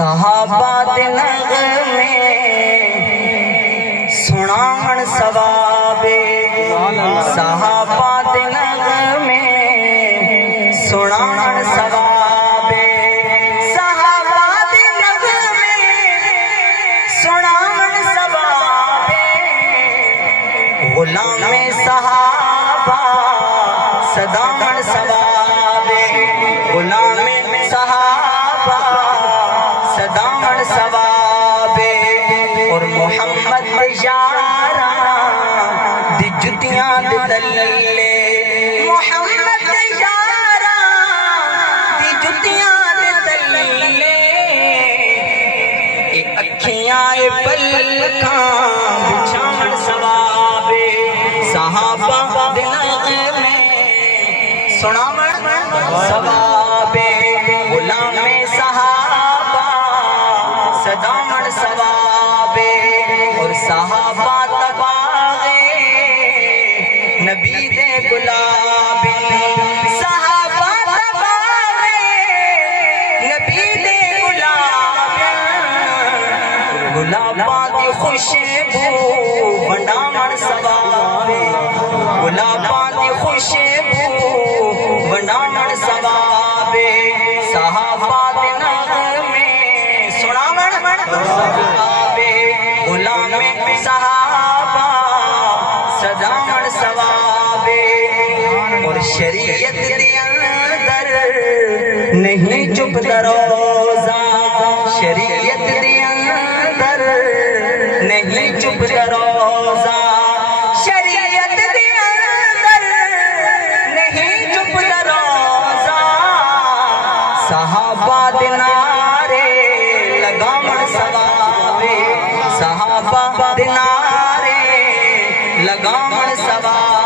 صحابہ دے نغمے سناون ثوابے، صحابہ دے نغمے سناون ثوابے، صحابہ دے نغمے سناون ثوابے، غلام صحابہ صداون ثوابے، غلام صحابہ صداون ثوابے، اور محمد یاراں دی جتیاں دے تلے، محمد یاراں دی جتیاں دے تلے، اے اکھیاں اے پلکاں بچھاون ثوابے، صحابہ دے نغمے سناون ثوابے، غلام صحابہ صداون ثوابے، اور صحابہ تباغے نبی دے گلابی، صحابہ تباغے نبی دے گلابی، گلاباں دی خوشبو بناون ثوابے، گلاباں دی خوشبو بناون ثوابے، صحابہ دے نغمے سناون ثوابے، غلام صحابہ صداون ثوابے، اور شریعت دے اندر نہیں چپتا روزہ، شریعت دے اندر نہیں چپتا روزہ، شریعت دے اندر نہیں چپتا روزہ، صحابہ دے نعرے لگاون ثوابے، صحابہ دے نعرے لگاون ثوابے۔